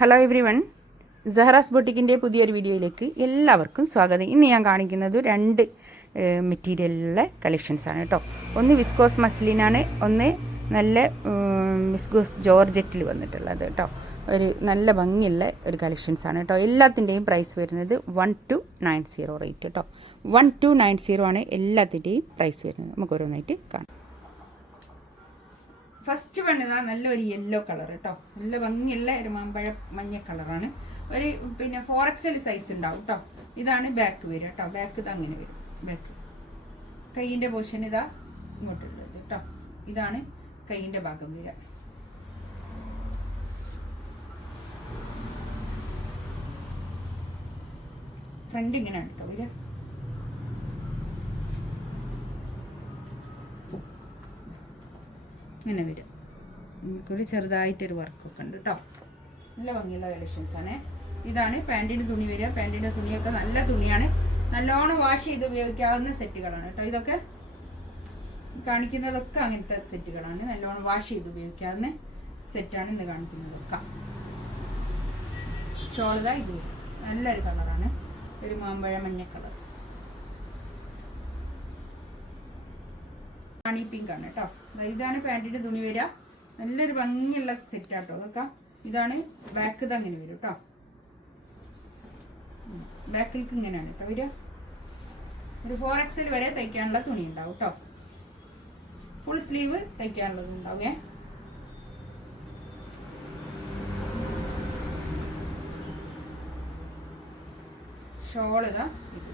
Hello every one, സഹറാസ് ബൊട്ടിക്കിൻ്റെ പുതിയൊരു വീഡിയോയിലേക്ക് എല്ലാവർക്കും സ്വാഗതം. ഇന്ന് ഞാൻ കാണിക്കുന്നത് രണ്ട് മെറ്റീരിയലിലുള്ള കളക്ഷൻസാണ് കേട്ടോ. ഒന്ന് വിസ്കോസ് മസ്ലിനാണ്, ഒന്ന് നല്ല വിസ്കോസ് ജോർജറ്റിൽ വന്നിട്ടുള്ളത് കേട്ടോ. ഒരു നല്ല ഭംഗിയുള്ള ഒരു കളക്ഷൻസാണ് കേട്ടോ. എല്ലാത്തിൻ്റെയും പ്രൈസ് വരുന്നത് 1290 റേറ്റ് കേട്ടോ. 1290 ആണ് എല്ലാത്തിൻ്റെയും പ്രൈസ് വരുന്നത്. നമുക്ക് ഓരോന്നായിട്ട് കാണാം. ഫസ്റ്റ് വൺ ഇതാ നല്ലൊരു യെല്ലോ കളർ കേട്ടോ. നല്ല ഭംഗിയുള്ള ഒരു മാമ്പഴ മഞ്ഞ കളറാണ്. ഒരു പിന്നെ 4XL സൈസ് ഉണ്ടാവും കേട്ടോ. ഇതാണ് ബാക്ക് വരിക കേട്ടോ. ബാക്ക് ഇത് അങ്ങനെ വരും. ബാക്ക് കൈയിൻ്റെ പോർഷൻ ഇതാ ഇങ്ങോട്ടുള്ളത് കേട്ടോ. ഇതാണ് കൈയിൻ്റെ ഭാഗം വരിക. ഫ്രണ്ട് ഇങ്ങനെയാണ് കേട്ടോ വരിക. ഇങ്ങനെ വരും. നമുക്കൊരു ചെറുതായിട്ടൊരു വർക്കൊക്കെ ഉണ്ട് കേട്ടോ. നല്ല ഭംഗിയുള്ള കളക്ഷൻസാണ്. ഇതാണ് പാൻറ്റിൻ്റെ തുണി വരിക. പാൻറ്റിൻ്റെ തുണിയൊക്കെ നല്ല തുണിയാണ്. നല്ലോണം വാഷ് ചെയ്ത് ഉപയോഗിക്കാവുന്ന സെറ്റുകളാണ് കേട്ടോ. ഇതൊക്കെ കാണിക്കുന്നതൊക്കെ അങ്ങനത്തെ സെറ്റുകളാണ്. നല്ലോണം വാഷ് ചെയ്ത് ഉപയോഗിക്കാവുന്ന സെറ്റാണ് ഇന്ന് കാണിക്കുന്നതൊക്കെ. ഷോൾദാ ഇത് നല്ലൊരു കളറാണ്. ഒരു മാമ്പഴ മഞ്ഞ കളർ. റാണി പിങ്ക് ആണ് കേട്ടോ. ഇതാണ് പാൻറ്റിൻ്റെ തുണി വരിക. നല്ലൊരു ഭംഗിയുള്ള സെറ്റ് ആട്ടോ അതൊക്കെ. ഇതാണ് ബാക്ക് ഇത് അങ്ങനെ വരും കേട്ടോ. ബാക്കിലേക്ക് ഇങ്ങനെയാണ് കേട്ടോ വരിക. ഒരു 4XL വരെ തയ്ക്കാനുള്ള തുണി ഉണ്ടാവും കേട്ടോ. ഫുൾ സ്ലീവ് തയ്ക്കാനുള്ളത് ഉണ്ടാവുകയെ. ഷോൾ ഇതാ ഇത്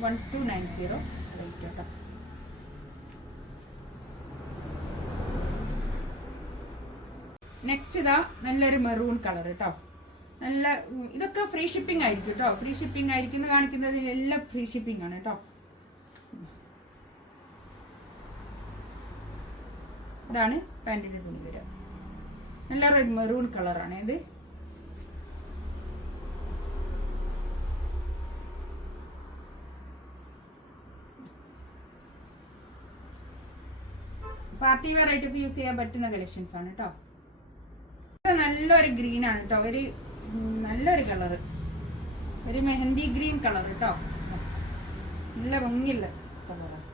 1290 റേറ്റ് കേട്ടോ. നെക്സ്റ്റ് ഇതാ നല്ലൊരു മെറൂൺ കളർ കേട്ടോ. നല്ല ഇതൊക്കെ ഫ്രീ ഷിപ്പിംഗ് ആയിരിക്കും കേട്ടോ. ഫ്രീ ഷിപ്പിംഗ് ആയിരിക്കും കാണിക്കുന്നതിലെല്ലാം ഫ്രീ ഷിപ്പിംഗ് ആണ് കേട്ടോ. ഇതാണ് പാൻറ്റിൻ്റെ തുണി വരിക. നല്ല റെഡ് മെറൂൺ കളറാണ് ഇത്. പാർട്ടി വെയർ ആയിട്ടൊക്കെ യൂസ് ചെയ്യാൻ പറ്റുന്ന കളക്ഷൻസ് ആണ് കേട്ടോ. നല്ലൊരു ഗ്രീൻ ആണ് കേട്ടോ. ഒരു നല്ലൊരു കളറ്, ഒരു മെഹന്തി ഗ്രീൻ കളർ കേട്ടോ. നല്ല ഭംഗിയുള്ള കളറാണ്.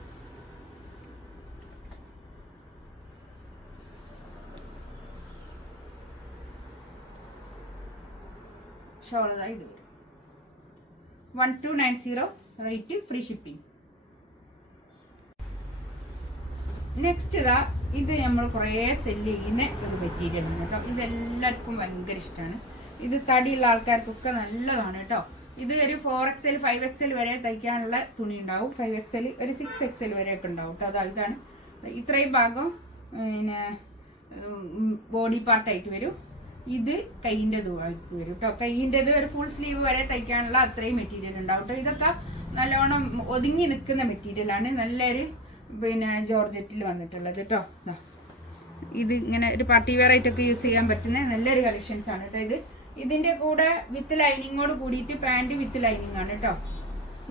ഷോളതാ ഇത് വരും. 1290 റേറ്റ്, ഫ്രീ ഷിപ്പിംഗ്. നെക്സ്റ്റ് ഇതാ ഇത് നമ്മൾ കുറേ സെല്ല് ചെയ്യുന്ന ഒരു മെറ്റീരിയൽ ആണ് കേട്ടോ. ഇതെല്ലാവർക്കും ഭയങ്കര ഇഷ്ടമാണ്. ഇത് തടിയുള്ള ആൾക്കാർക്കൊക്കെ നല്ലതാണ് കേട്ടോ. ഇത് ഒരു 4XL 5XL വരെ തയ്ക്കാനുള്ള തുണി ഉണ്ടാവും. 5XL ഒരു 6XL വരെയൊക്കെ ഉണ്ടാവും കേട്ടോ. ഇതാണ് ഇത്രയും ഭാഗം പിന്നെ ബോഡി പാർട്ടായിട്ട് വരും. ഇത് കൈയിൻ്റെത് വരും കേട്ടോ. കൈയിൻ്റെത് ഒരു ഫുൾ സ്ലീവ് വരെ തയ്ക്കാനുള്ള അത്രയും മെറ്റീരിയൽ ഉണ്ടാവും കേട്ടോ. ഇതൊക്കെ നല്ലോണം ഒതുങ്ങി നിൽക്കുന്ന മെറ്റീരിയലാണ്. നല്ലൊരു പിന്നെ ജോർജറ്റിൽ വന്നിട്ടുള്ളത് കേട്ടോ. ഇത് ഇങ്ങനെ ഒരു പാർട്ടി വെയർ ആയിട്ടൊക്കെ യൂസ് ചെയ്യാൻ പറ്റുന്ന നല്ലൊരു കളക്ഷൻസ് ആണ് കേട്ടോ. ഇതിൻ്റെ കൂടെ വിത്ത് ലൈനിങ്ങോട് കൂടിയിട്ട് പാൻറ് വിത്ത് ലൈനിങ് ആണ് കേട്ടോ.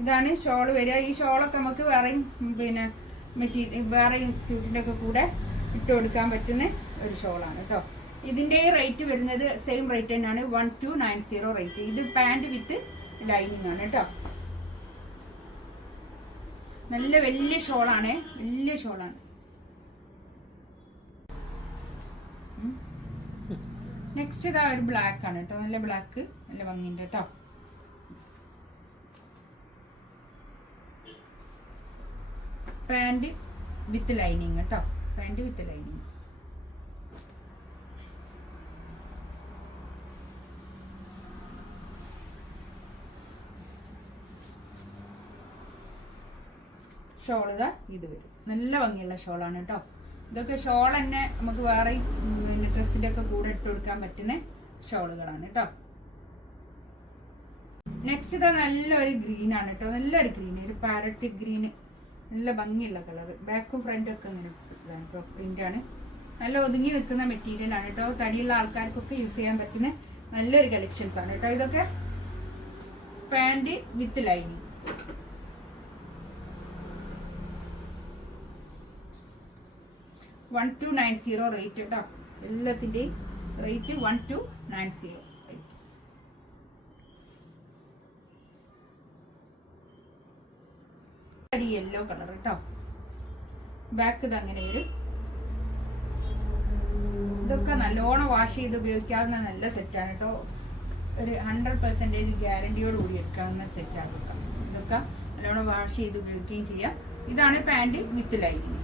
ഇതാണ് ഷോൾ വരിക. ഈ ഷോളൊക്കെ നമുക്ക് വേറെയും പിന്നെ മെറ്റീരിയൽ വേറെയും സ്യൂട്ടിൻ്റെ ഒക്കെ കൂടെ ഇട്ട് കൊടുക്കാൻ പറ്റുന്ന ഒരു ഷോളാണ് കേട്ടോ. ഇതിൻ്റെ റേറ്റ് വരുന്നത് സെയിം റേറ്റ് തന്നെയാണ്, 1290 റേറ്റ്. ഇത് പാൻറ് വിത്ത് ലൈനിങ് ആണ് കേട്ടോ. നല്ല വലിയ ഷോളാണ്, വലിയ ഷോളാണ്. നെക്സ്റ്റ് ഇതാ ഒരു ബ്ലാക്ക് ആണ് കേട്ടോ. നല്ല ബ്ലാക്ക്, നല്ല ഭംഗിയുണ്ട് കേട്ടോ. പാൻറ് വിത്ത് ലൈനിങ് കേട്ടോ. Pant with lining. ഷോൾ ഇതാ ഇത് വരും. നല്ല ഭംഗിയുള്ള ഷോളാണ് കേട്ടോ. ഇതൊക്കെ ഷോൾ തന്നെ നമുക്ക് വേറെ പിന്നെ ഡ്രസ്സിൻ്റെ ഒക്കെ കൂടെ ഇട്ട് കൊടുക്കാൻ പറ്റുന്ന ഷോളുകളാണ് കേട്ടോ. നെക്സ്റ്റ് ഇതാ നല്ലൊരു ഗ്രീൻ ആണ് കേട്ടോ. നല്ലൊരു ഗ്രീൻ, ഒരു പാരറ്റ് ഗ്രീന്, നല്ല ഭംഗിയുള്ള കളർ. ബാക്കും ഫ്രണ്ടും ഒക്കെ ഇങ്ങനെ ഇതാണ് കേട്ടോ. പ്രിൻ്റാണ്. നല്ല ഒതുങ്ങി നിൽക്കുന്ന മെറ്റീരിയൽ ആണ് കേട്ടോ. തടിയുള്ള ആൾക്കാർക്കൊക്കെ യൂസ് ചെയ്യാൻ പറ്റുന്ന നല്ലൊരു കളക്ഷൻസ് ആണ് കേട്ടോ. ഇതൊക്കെ പാൻറ് വിത്ത് ലൈനിങ്. 1290 റേറ്റ് കേട്ടോ. എല്ലാത്തിൻ്റെയും റേറ്റ് 1290 റേറ്റ്. യെല്ലോ കളർ കേട്ടോ. ബാക്ക് ഇത് അങ്ങനെ വരും. ഇതൊക്കെ നല്ലോണം വാഷ് ചെയ്ത് ഉപയോഗിക്കാവുന്ന നല്ല സെറ്റാണ് കേട്ടോ. ഒരു 100% ഗ്യാരണ്ടിയോട് കൂടി എടുക്കാവുന്ന സെറ്റാണ് കേട്ടോ. ഇതൊക്കെ നല്ലോണം വാഷ് ചെയ്ത് ഉപയോഗിക്കുകയും ചെയ്യാം. ഇതാണ് pant with lining.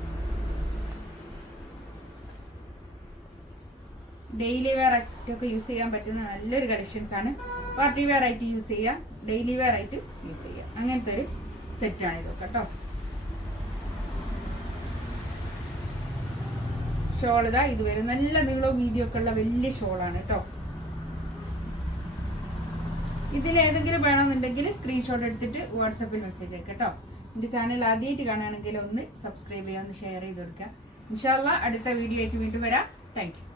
Daily wear ആയിട്ടൊക്കെ യൂസ് ചെയ്യാൻ പറ്റുന്ന നല്ലൊരു കളക്ഷൻസ് ആണ്. പാർട്ടി വെയർ ആയിട്ട് യൂസ് ചെയ്യാം, ഡെയിലി വെയർ ആയിട്ട് യൂസ് ചെയ്യാം. അങ്ങനത്തെ ഒരു സെറ്റാണ് ഇതൊക്കെ കേട്ടോ. ഷോൾ ഇതാ ഇത് വരും. നല്ല നീളവും വീതിയും ഒക്കെ ഉള്ള വലിയ ഷോളാണ് കേട്ടോ. ഇതിലേതെങ്കിലും വേണമെന്നുണ്ടെങ്കിൽ സ്ക്രീൻഷോട്ട് എടുത്തിട്ട് വാട്സാപ്പിൽ മെസ്സേജ് അയക്കാം കേട്ടോ. എൻ്റെ ചാനൽ ആദ്യമായിട്ട് കാണുകയാണെങ്കിൽ ഒന്ന് സബ്സ്ക്രൈബ് ചെയ്യുക, ഒന്ന് ഷെയർ ചെയ്ത് കൊടുക്കുക. ഇൻഷാ അല്ലാഹ് അടുത്ത വീഡിയോ ആയിട്ട് വീണ്ടും വരാം. Thank you.